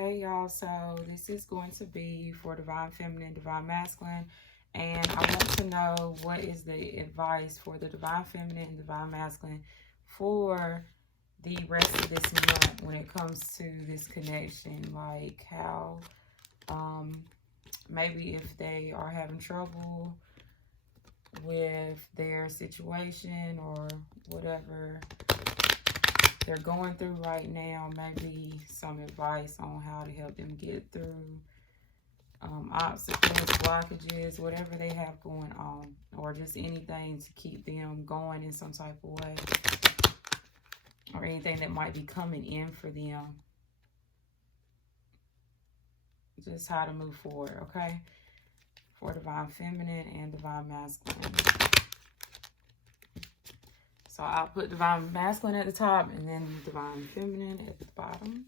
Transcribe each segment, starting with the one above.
Hey y'all, so this is going to be for Divine Feminine, Divine Masculine, and I want to know what is the advice for the Divine Feminine and Divine Masculine for the rest of this month when it comes to this connection, like how maybe if they are having trouble with their situation or whatever they're going through right now, maybe some advice on how to help them get through obstacles, blockages, whatever they have going on, or just anything to keep them going in some type of way, or anything that might be coming in for them, just how to move forward. Okay, for Divine Feminine and Divine Masculine. So I'll put Divine Masculine at the top and then Divine Feminine at the bottom.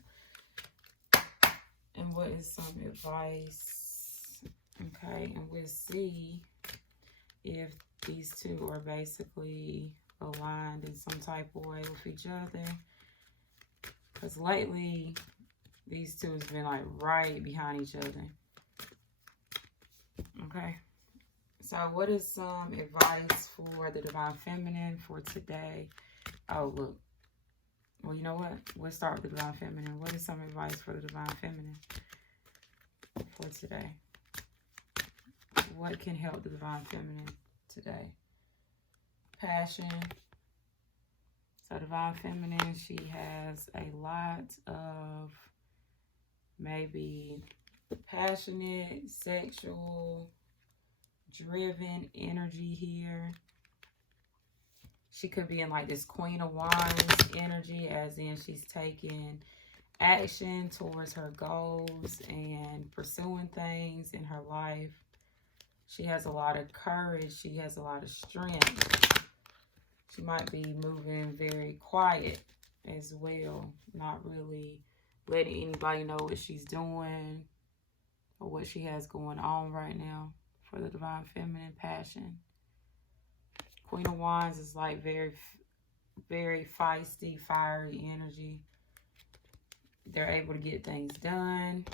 And what is some advice? Okay, and we'll see if these two are basically aligned in some type of way with each other. Because lately, these two has been like right behind each other. Okay. So what is some advice for the Divine Feminine for today? Oh, look. Well, you know what? We'll start with the Divine Feminine. What is some advice for the Divine Feminine for today? What can help the Divine Feminine today? Passion. So Divine Feminine, she has a lot of maybe passionate, sexual, driven energy here. She could be in like this Queen of Wands energy, as in she's taking action towards her goals and pursuing things in her life. She has a lot of courage. She has a lot of strength. She might be moving very quiet as well, not really letting anybody know what she's doing or what she has going on right now. For the Divine Feminine, passion. Queen of Wands is like very, very feisty, fiery energy. They're able to get things done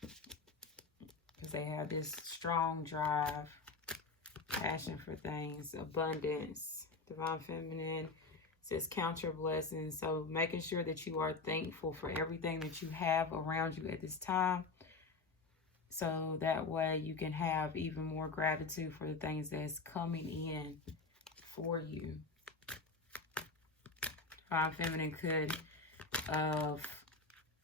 because they have this strong drive, passion for things, abundance. Divine Feminine says count your blessings. So making sure that you are thankful for everything that you have around you at this time. So that way you can have even more gratitude for the things that's coming in for you. Divine Feminine could have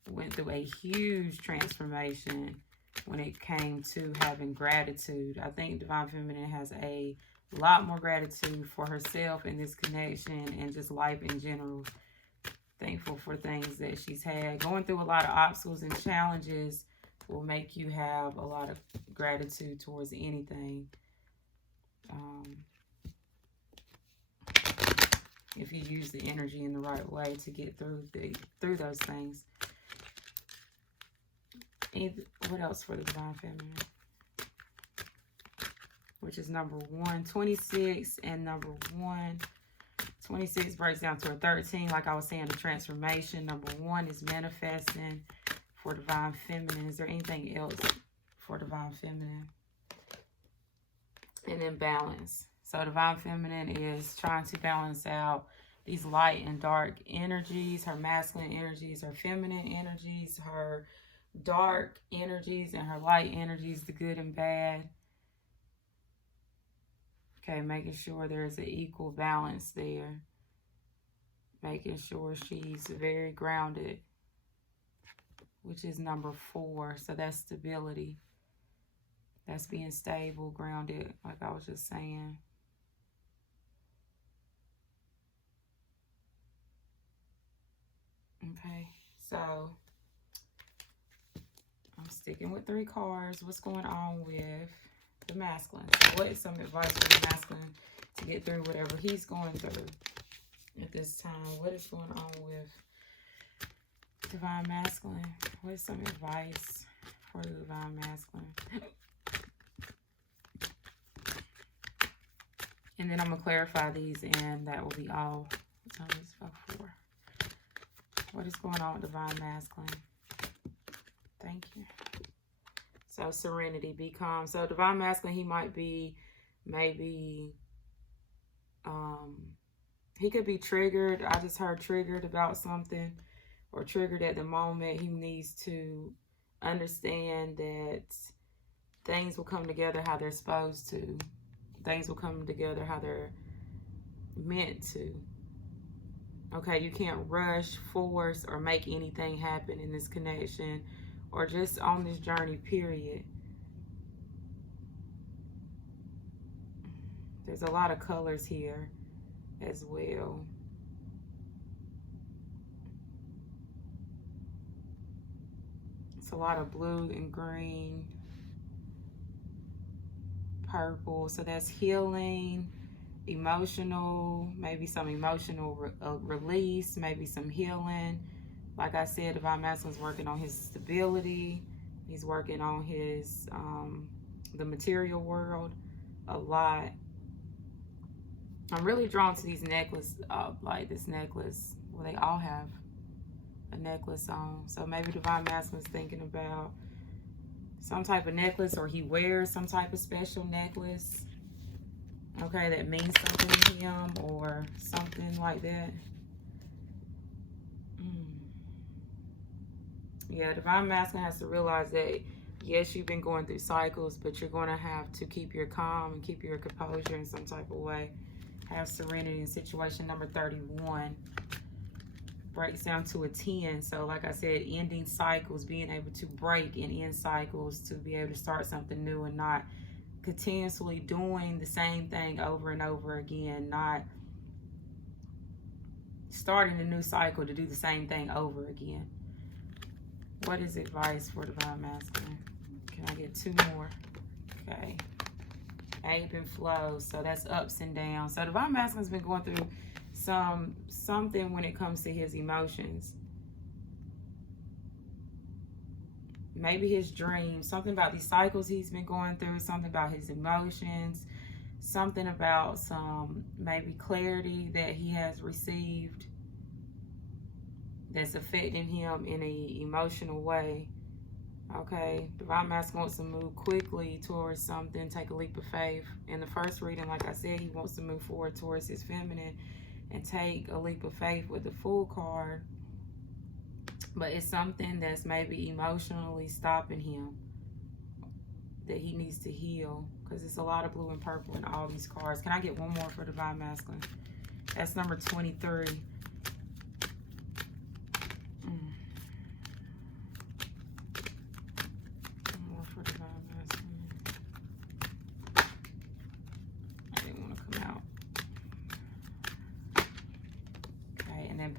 went through a huge transformation when it came to having gratitude. I think Divine Feminine has a lot more gratitude for herself in this connection and just life in general. Thankful for things that she's had. Going through a lot of obstacles and challenges will make you have a lot of gratitude towards anything. If you use the energy in the right way to get through those things. What else for the Divine Feminine? Which is number 1, 26, and number 1. 26 breaks down to a 13. Like I was saying, the transformation. Number 1 is manifesting. For Divine Feminine, is there anything else for Divine Feminine? And then balance. So Divine Feminine is trying to balance out these light and dark energies, her masculine energies, her feminine energies, her dark energies and her light energies, the good and bad. Okay, making sure there's an equal balance there. Making sure she's very grounded, which is number 4. So that's stability. That's being stable, grounded, like I was just saying. Okay, so I'm sticking with 3 cards. What's going on with the masculine? So what is some advice for the masculine to get through whatever he's going through at this time? What is going on with Divine Masculine? What is some advice for the Divine Masculine? And then I'm going to clarify these, and that will be all. What What is going on with Divine Masculine? Thank you. So serenity, be calm. So Divine Masculine, he might be maybe, he could be triggered. I just heard triggered about something, or triggered at the moment. He needs to understand that things will come together how they're supposed to. Things will come together how they're meant to. Okay, you can't rush, force, or make anything happen in this connection, or just on this journey, period. There's a lot of colors here as well. It's a lot of blue and green, purple. So that's healing, emotional, maybe some emotional release, maybe some healing. Like I said, Divine Masculine's working on his stability. He's working on his the material world a lot. I'm really drawn to these necklaces, like this necklace. Well, they all have a necklace on. So maybe Divine Masculine's thinking about some type of necklace, or he wears some type of special necklace, okay, that means something to him, or something like that. Yeah, Divine Masculine has to realize that, yes, you've been going through cycles, but you're going to have to keep your calm and keep your composure in some type of way. Have serenity in situation number 31. Breaks down to a 10. So like I said, ending cycles, being able to break and end cycles, to be able to start something new and not continuously doing the same thing over and over again, not starting a new cycle to do the same thing over again. What is advice for Divine Masculine? Can I get 2 more? Okay. Ebb and flow. So that's ups and downs. So Divine Masculine's been going through something when it comes to his emotions. Maybe his dreams, something about these cycles he's been going through, something about his emotions, something about some maybe clarity that he has received that's affecting him in an emotional way. Okay, Divine Masculine wants to move quickly towards something, take a leap of faith. In the first reading, like I said, he wants to move forward towards his feminine and take a leap of faith with the Fool card. But it's something that's maybe emotionally stopping him that he needs to heal, because it's a lot of blue and purple in all these cards. Can I get 1 more for Divine Masculine? That's number 23.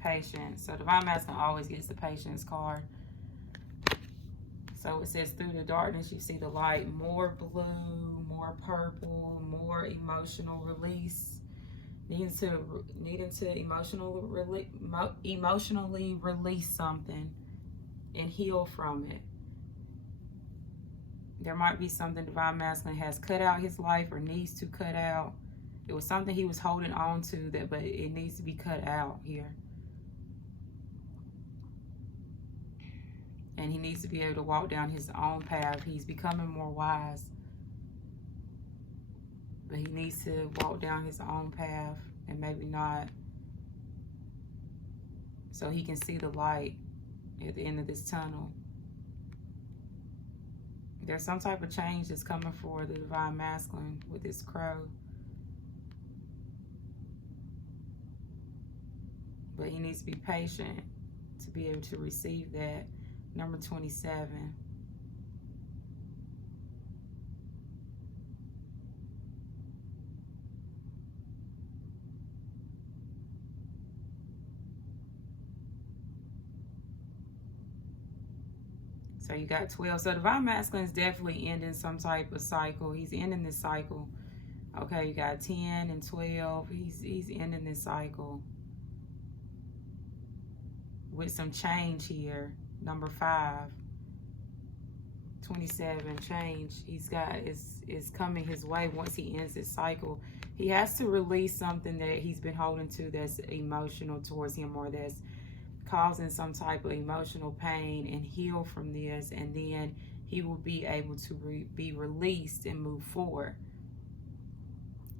Patience. So Divine Masculine always gets the patience card. So it says, through the darkness you see the light. More blue, more purple, more emotional release. Needing to emotionally release something and heal from it. There might be something Divine Masculine has cut out his life or needs to cut out. It was something he was holding on to, but it needs to be cut out here. And he needs to be able to walk down his own path. He's becoming more wise. But he needs to walk down his own path, and maybe not, so he can see the light at the end of this tunnel. There's some type of change that's coming for the Divine Masculine with this crow. But he needs to be patient to be able to receive that. Number 27. So you got 12. So Divine Masculine is definitely ending some type of cycle. He's ending this cycle. Okay, you got 10 and 12. He's ending this cycle with some change here. Number 5, 27, change. He's got is coming his way once he ends this cycle. He has to release something that he's been holding to that's emotional towards him, or that's causing some type of emotional pain and heal from this, and then he will be able to be released and move forward.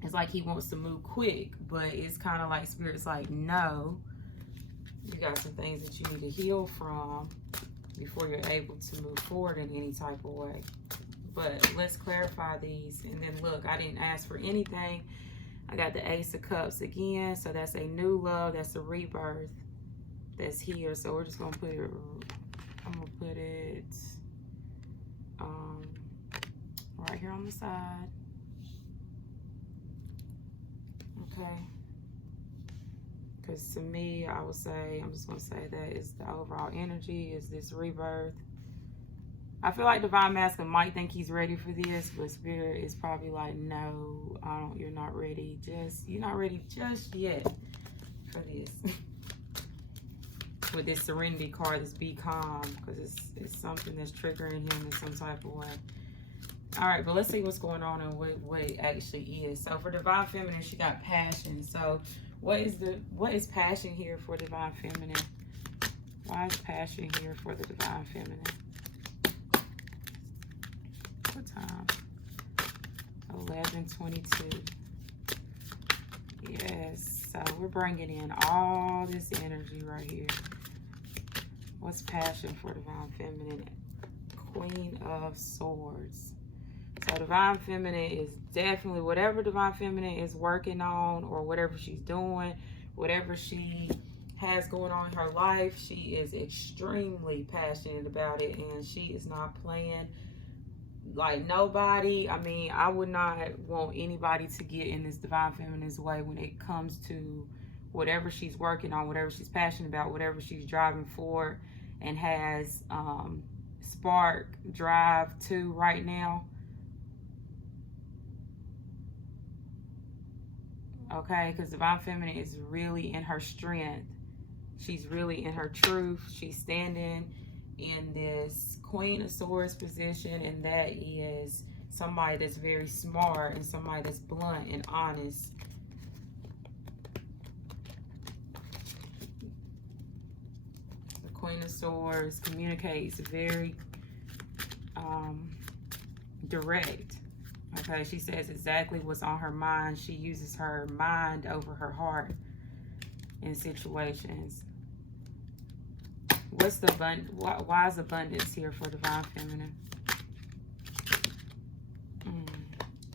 It's like he wants to move quick, but it's kind of like Spirit's like, no, you got some things that you need to heal from before you're able to move forward in any type of way. But let's clarify these. And then look, I didn't ask for anything. I got the Ace of Cups again. So that's a new love. That's a rebirth that's here. So we're just going to put it, I'm going to put it right here on the side. Okay. Because to me, I would say, I'm just going to say that is the overall energy, is this rebirth. I feel like Divine Masculine might think he's ready for this, but Spirit is probably like, no, you're not ready. You're not ready just yet for this. With this Serenity card, this Be Calm, because it's something that's triggering him in some type of way. All right, but let's see what's going on and what it actually is. So for Divine Feminine, she got passion. So what is passion here for Divine Feminine? Why is passion here for the Divine Feminine? What time? 11:22. Yes, so we're bringing in all this energy right here. What's passion for Divine Feminine? Queen of Swords. So Divine Feminine is definitely, whatever Divine Feminine is working on, or whatever she's doing, whatever she has going on in her life, she is extremely passionate about it, and she is not playing like nobody. I mean, I would not want anybody to get in this Divine Feminine's way when it comes to whatever she's working on, whatever she's passionate about, whatever she's driving for and has spark, drive to right now. Okay, because Divine Feminine is really in her strength. She's really in her truth. She's standing in this Queen of Swords position, and that is somebody that's very smart and somebody that's blunt and honest. The Queen of Swords communicates very direct. Okay, she says exactly what's on her mind. She uses her mind over her heart in situations. What's the why is abundance here for Divine Feminine?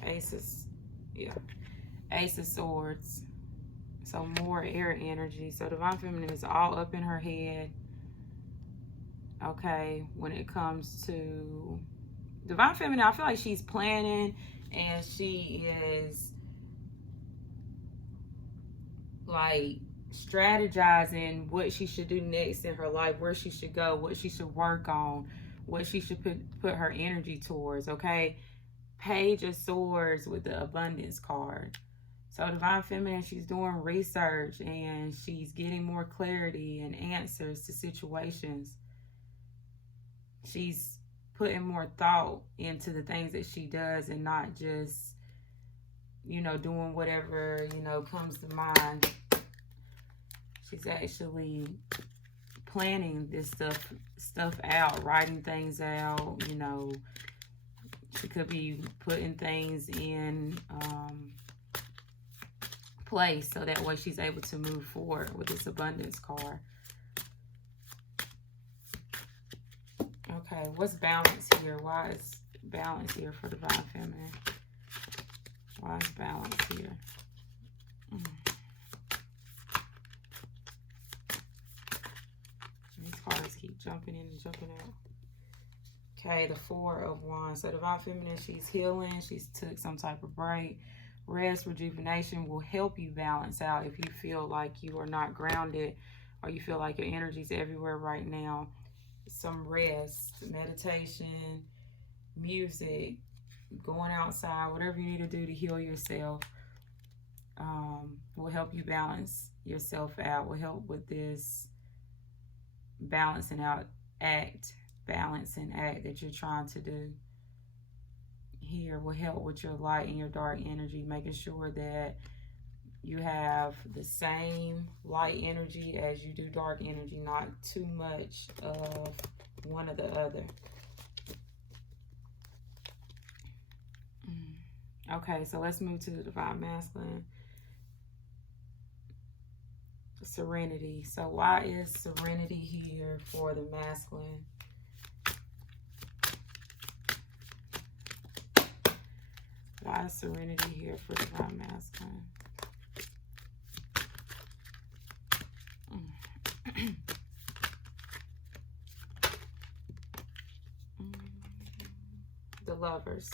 Aces, yeah, Ace of Swords. So more air energy. So Divine Feminine is all up in her head. Okay, when it comes to Divine Feminine, I feel like she's planning and she is like strategizing what she should do next in her life, where she should go, what she should work on, what she should put her energy towards. Okay, Page of Swords with the Abundance card. So Divine Feminine, she's doing research and she's getting more clarity and answers to situations. She's putting more thought into the things that she does and not just, you know, doing whatever, you know, comes to mind. She's actually planning this stuff out, writing things out, you know. She could be putting things in place so that way she's able to move forward with this abundance card. Okay, what's balance here? Why is balance here for Divine Feminine? Why is balance here? These cards keep jumping in and jumping out. Okay, the Four of Wands. So Divine Feminine, she's healing. She's took some type of break. Rest, rejuvenation will help you balance out if you feel like you are not grounded or you feel like your energy's everywhere right now. Some rest, meditation, music, going outside, whatever you need to do to heal yourself will help you balance yourself out, will help with this balancing act that you're trying to do. Here will help with your light and your dark energy, making sure that You have the same light energy as you do dark energy, not too much of one or the other. Okay, so let's move to the Divine Masculine. Serenity. So why is serenity here for the masculine? Why is serenity here for the Divine Masculine? The Lovers.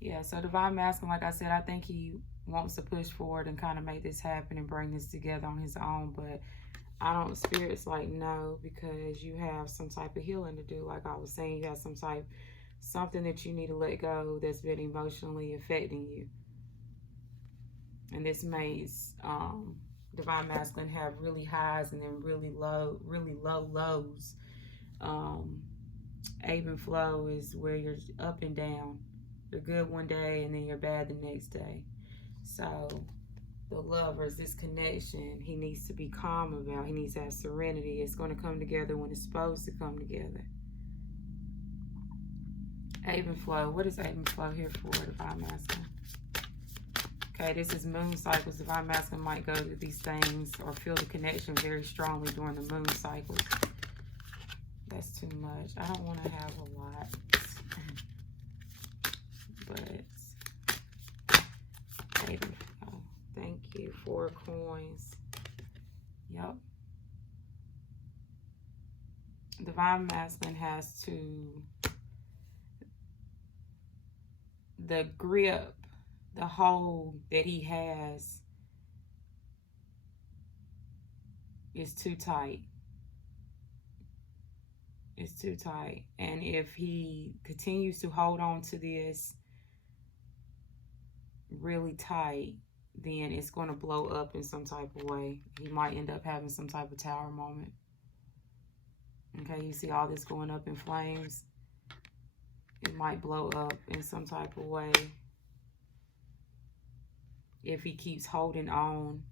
Yeah, so Divine Masculine, like I said, I think he wants to push forward and kind of make this happen and bring this together on his own, but I don't, Spirit's like, no, because you have some type of healing to do. Like I was saying, you have something that you need to let go that's been emotionally affecting you. And this makes Divine Masculine have really highs and then really low lows. Ebb and flow is where you're up and down. You're good one day and then you're bad the next day. So the Lovers, this connection, he needs to be calm about. He needs to have serenity. It's going to come together when it's supposed to come together. Ebb and flow. What is ebb and flow here for, Divine Masculine? Okay, this is moon cycles. Divine Masculine might go through these things or feel the connection very strongly during the moon cycles. That's too much. I don't want to have a lot. But maybe. Oh, thank you. 4 coins. Yep. Divine Masculine has to, the grip, the hold that he has is too tight. It's too tight. And if he continues to hold on to this really tight, then it's going to blow up in some type of way. He might end up having some type of tower moment. Okay, you see all this going up in flames. It might blow up in some type of way if he keeps holding on.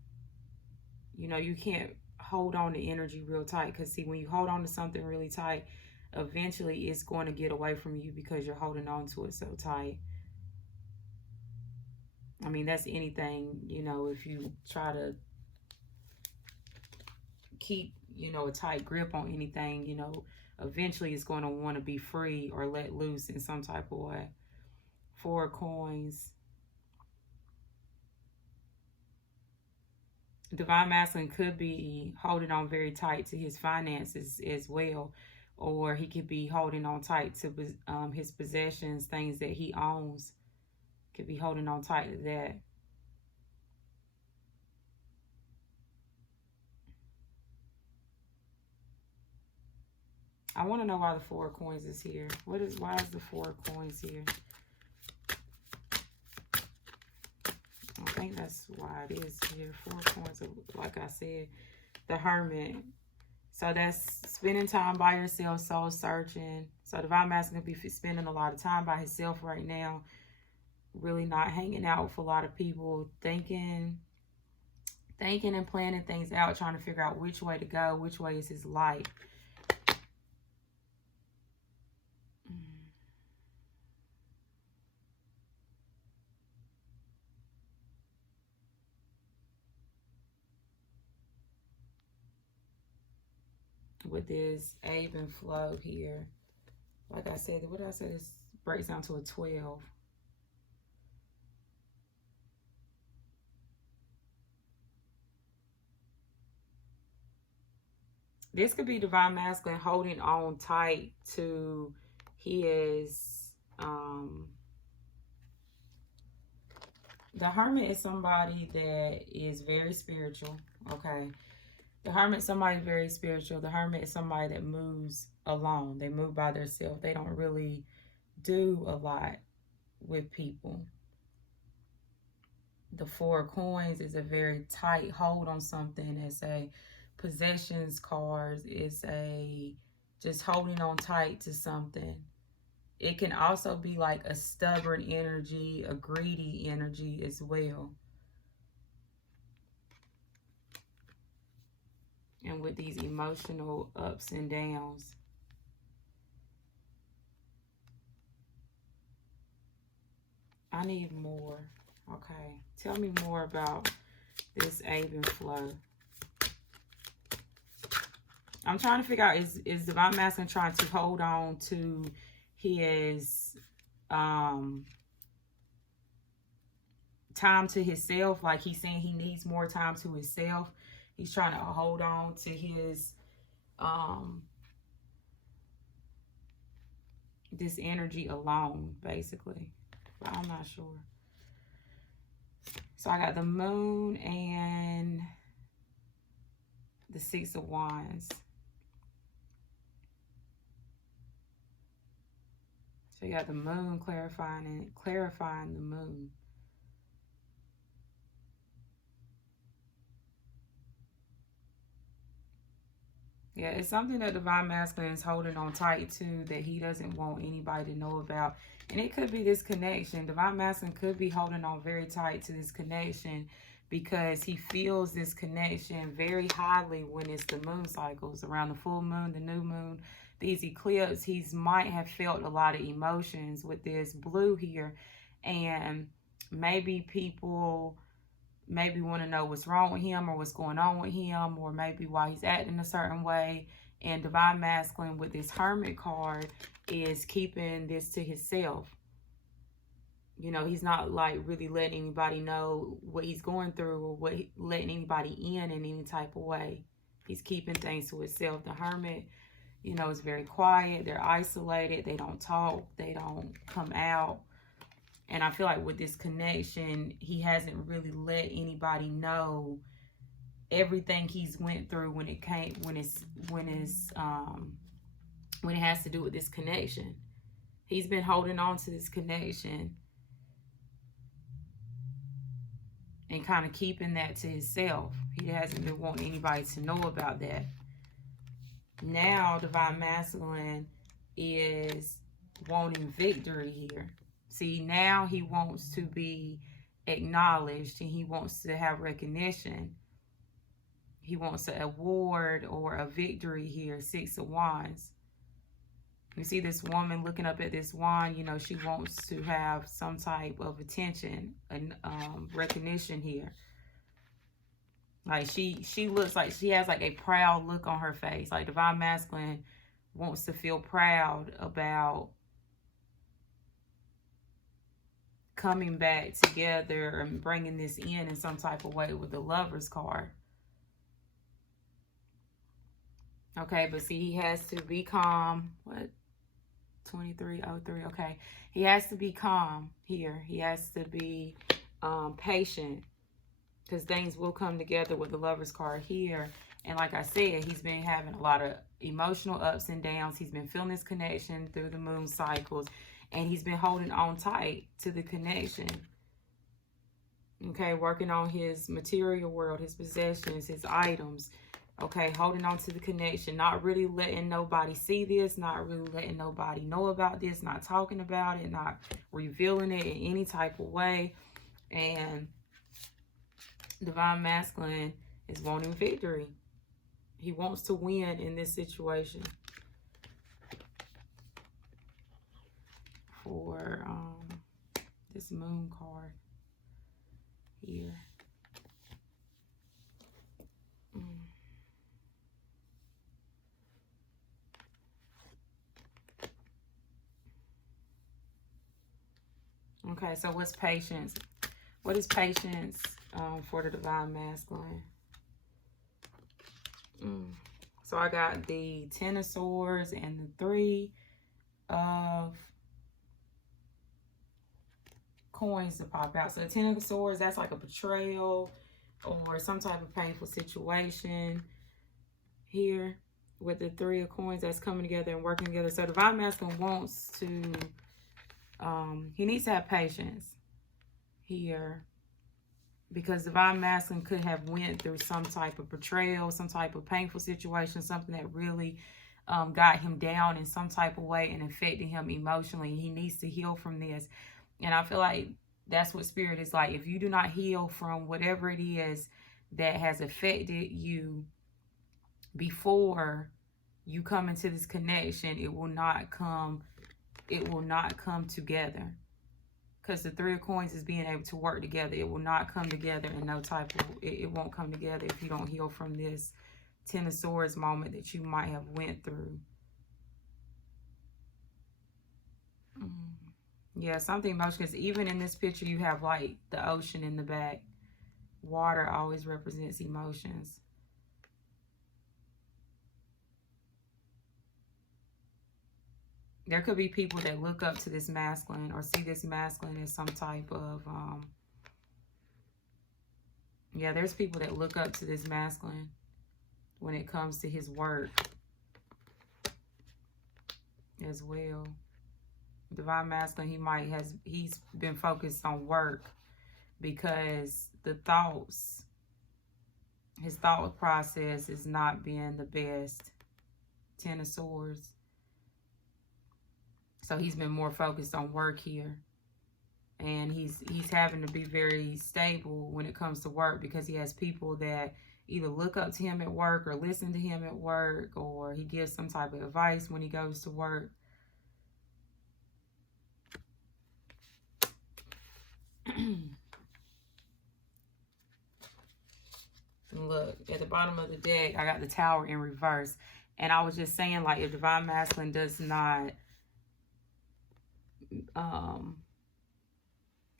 You know, you can't hold on to energy real tight, because see, when you hold on to something really tight, eventually it's going to get away from you because you're holding on to it so tight. I mean, that's anything, you know, if you try to keep, you know, a tight grip on anything, you know, eventually it's going to want to be free or let loose in some type of way. 4 coins. Divine Masculine could be holding on very tight to his finances as well, or he could be holding on tight to his possessions, things that he owns. Could be holding on tight to that. I want to know why the 4 coins is here. Why is the 4 coins here? I think that's why it is here. 4 coins, like I said, the Hermit. So that's spending time by yourself, soul searching. So Divine Masculine could be spending a lot of time by himself right now. Really not hanging out with a lot of people, thinking and planning things out, trying to figure out which way to go, which way is his light. With this ebb and flow here, like I said, what I said, this breaks down to a 12. This could be Divine Masculine holding on tight to his, the Hermit is somebody that is very spiritual, okay? The Hermit is somebody very spiritual. The Hermit is somebody that moves alone. They move by themselves. They don't really do a lot with people. The 4 coins is a very tight hold on something. It's a possessions card. It's a just holding on tight to something. It can also be like a stubborn energy, a greedy energy as well. and with these emotional ups and downs. I need more. Okay. Tell me more about this ebb and flow. I'm trying to figure out, is Divine Masculine trying to hold on to his time to himself? Like he's saying he needs more time to himself. He's trying to hold on to his this energy alone, basically. But I'm not sure. So I got the Moon and the Six of Wands. So you got the Moon clarifying the Moon. Yeah, it's something that Divine Masculine is holding on tight to that he doesn't want anybody to know about. And it could be this connection. Divine Masculine could be holding on very tight to this connection because he feels this connection very highly when it's the moon cycles, around the full moon, the new moon, these eclipses. He might have felt a lot of emotions with this blue here. And maybe people maybe want to know what's wrong with him or what's going on with him, or maybe why he's acting a certain way. And Divine Masculine with this Hermit card is keeping this to himself. You know, he's not like really letting anybody know what he's going through or letting anybody in any type of way. He's keeping things to himself. The Hermit, you know, is very quiet. They're isolated. They don't talk. They don't come out. And I feel like with this connection, he hasn't really let anybody know everything he's went through when it has to do with this connection. He's been holding on to this connection and kind of keeping that to himself. He hasn't been wanting anybody to know about that. Now, Divine Masculine is wanting victory here. See, now he wants to be acknowledged and he wants to have recognition. He wants an award or a victory here. Six of Wands. You see this woman looking up at this wand. You know, she wants to have some type of attention and recognition here. Like she looks like she has like a proud look on her face. Like Divine Masculine wants to feel proud about coming back together and bringing this in some type of way with the Lover's card. Okay, but see, he has to be calm. What? 2303. Okay, he has to be calm here. He has to be patient, because things will come together with the Lover's card here. And like I said, he's been having a lot of emotional ups and downs. He's been feeling this connection through the moon cycles. And he's been holding on tight to the connection. Okay, working on his material world, his possessions, his items. Okay, holding on to the connection. Not really letting nobody see this. Not really letting nobody know about this. Not talking about it. Not revealing it in any type of way. And Divine Masculine is wanting victory. He wants to win in this situation. For this moon card here. Okay, so what's patience? What is patience for the Divine Masculine? So I got the Ten of Swords and the Three of Coins to pop out. So the Ten of Swords, that's like a betrayal or some type of painful situation. Here with the Three of Coins, that's coming together and working together. So Divine Masculine wants to, he needs to have patience here, because Divine Masculine could have went through some type of betrayal, some type of painful situation, something that really got him down in some type of way and affected him emotionally. He needs to heal from this. And I feel like that's what Spirit is like. If you do not heal from whatever it is that has affected you before you come into this connection, it will not come together. Because the Three of Coins is being able to work together. It will not come together in no type of, it won't come together if you don't heal from this Ten of Swords moment that you might have went through. Yeah, something emotional. Because even in this picture, you have like the ocean in the back. Water always represents emotions. There could be people that look up to this masculine or see this masculine as some type of, yeah, there's people that look up to this masculine when it comes to his work as well. Divine masculine, he's been focused on work because his thought process is not being the best. Ten of Swords. So he's been more focused on work here. And he's having to be very stable when it comes to work because he has people that either look up to him at work or listen to him at work, or he gives some type of advice when he goes to work. Look, at the bottom of the deck, I got the Tower in reverse. And I was just saying, like, if Divine Masculine does not...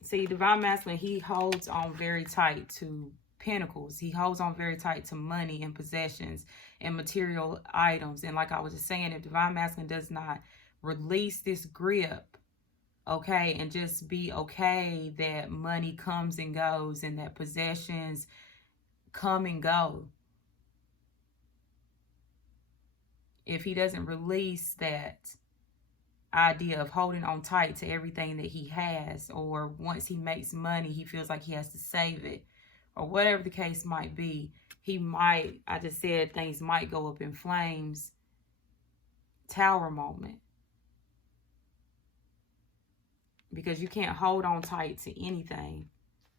see, Divine Masculine, he holds on very tight to pentacles. He holds on very tight to money and possessions and material items. And like I was just saying, if Divine Masculine does not release this grip, okay, and just be okay that money comes and goes and that possessions come and go. If he doesn't release that idea of holding on tight to everything that he has, or once he makes money, he feels like he has to save it, or whatever the case might be, he might, I just said things might go up in flames. Tower moment. Because you can't hold on tight to anything.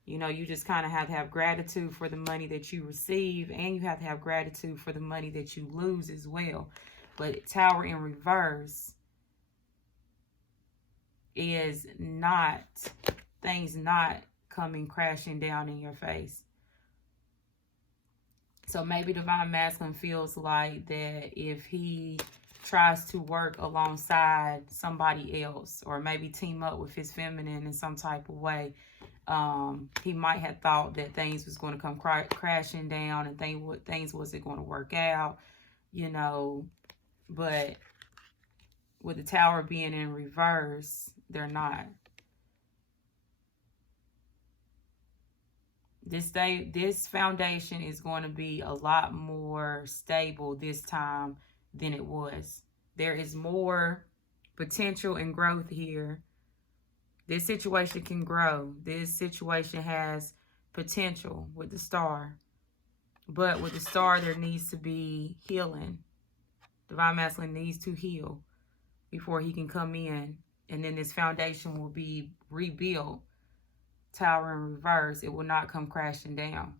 You know, you just kind of have to have gratitude for the money that you receive, and you have to have gratitude for the money that you lose as well. But Tower in reverse is not, things not coming crashing down in your face. So maybe Divine Masculine feels like that if he tries to work alongside somebody else, or maybe team up with his feminine in some type of way, he might have thought that things was going to come crashing down and things wasn't going to work out, you know. But with the Tower being in reverse, they're not. This foundation is going to be a lot more stable this time than it was. There is more potential and growth here. This situation can grow. This situation has potential with the Star. But with the Star, there needs to be healing. Divine Masculine needs to heal before he can come in. And then this foundation will be rebuilt. Tower in reverse. It will not come crashing down.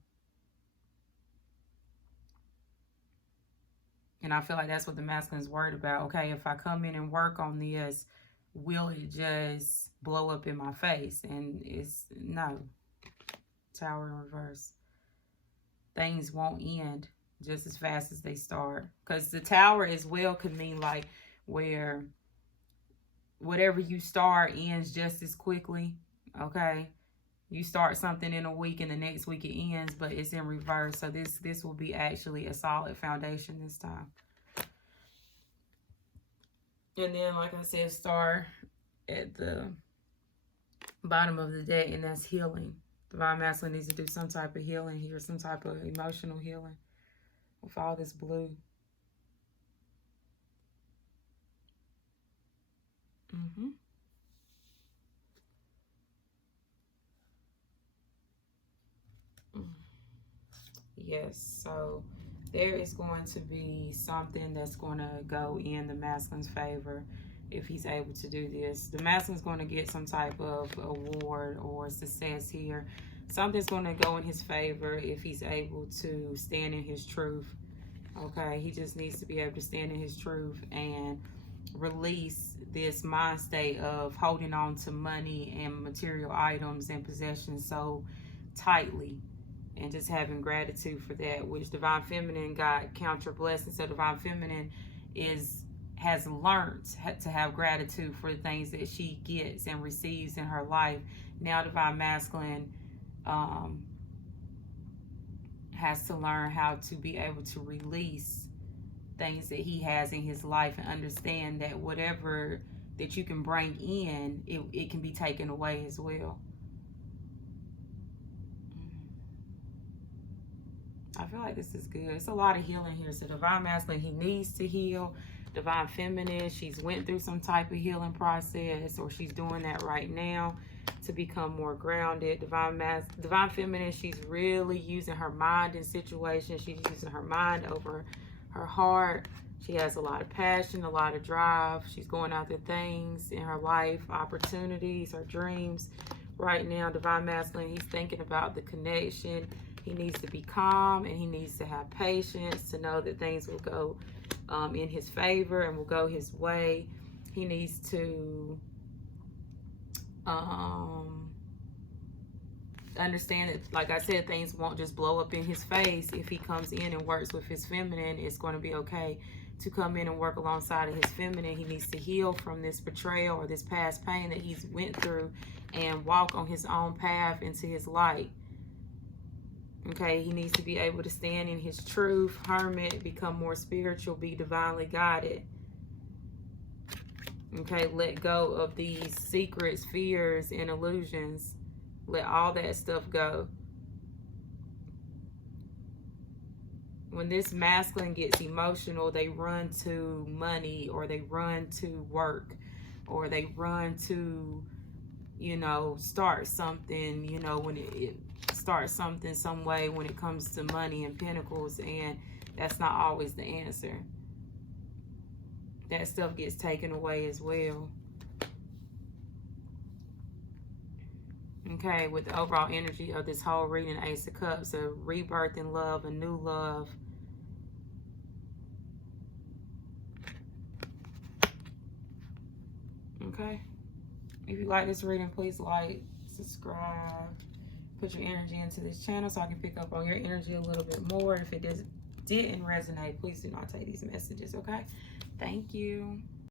And I feel like that's what the masculine is worried about. Okay, if I come in and work on this, will it just blow up in my face? And it's no. Tower in reverse. Things won't end just as fast as they start. Because the Tower as well could mean like where whatever you start ends just as quickly. Okay. You start something in a week and the next week it ends, but it's in reverse. So this will be actually a solid foundation this time. And then, like I said, Star at the bottom of the deck, and that's healing. Divine Masculine needs to do some type of healing here, some type of emotional healing with all this blue. Yes, so there is going to be something that's going to go in the masculine's favor if he's able to do this. The masculine's going to get some type of award or success here. Something's going to go in his favor if he's able to stand in his truth Okay, he just needs to be able to stand in his truth and release this mind state of holding on to money and material items and possessions so tightly, and just having gratitude for that, which Divine Feminine got counter blessings. So Divine Feminine has learned to have gratitude for the things that she gets and receives in her life. Now Divine Masculine has to learn how to be able to release things that he has in his life and understand that whatever that you can bring in, it can be taken away as well. I feel like this is good. It's a lot of healing here. So Divine Masculine, he needs to heal. Divine Feminine, she's went through some type of healing process, or she's doing that right now to become more grounded. Divine Feminine, she's really using her mind in situations. She's using her mind over her heart. She has a lot of passion, a lot of drive. She's going after things in her life, opportunities, her dreams. Right now, Divine Masculine, he's thinking about the connection. He needs to be calm, and he needs to have patience to know that things will go in his favor and will go his way. He needs to understand that, like I said, things won't just blow up in his face. If he comes in and works with his feminine, it's going to be okay to come in and work alongside of his feminine. He needs to heal from this betrayal or this past pain that he's went through and walk on his own path into his light. Okay, he needs to be able to stand in his truth, hermit, become more spiritual, be divinely guided. Okay, let go of these secrets, fears, and illusions. Let all that stuff go. When this masculine gets emotional, they run to money, or they run to work, or they run to, you know, start something, you know, when it start something some way when it comes to money and pentacles, and that's not always the answer. That stuff gets taken away as well. Okay, with the overall energy of this whole reading, Ace of Cups, a rebirth in love, a new love. Okay, if you like this reading, please like, subscribe, put your energy into this channel so I can pick up on your energy a little bit more. If it didn't resonate, please do not take these messages, okay? Thank you.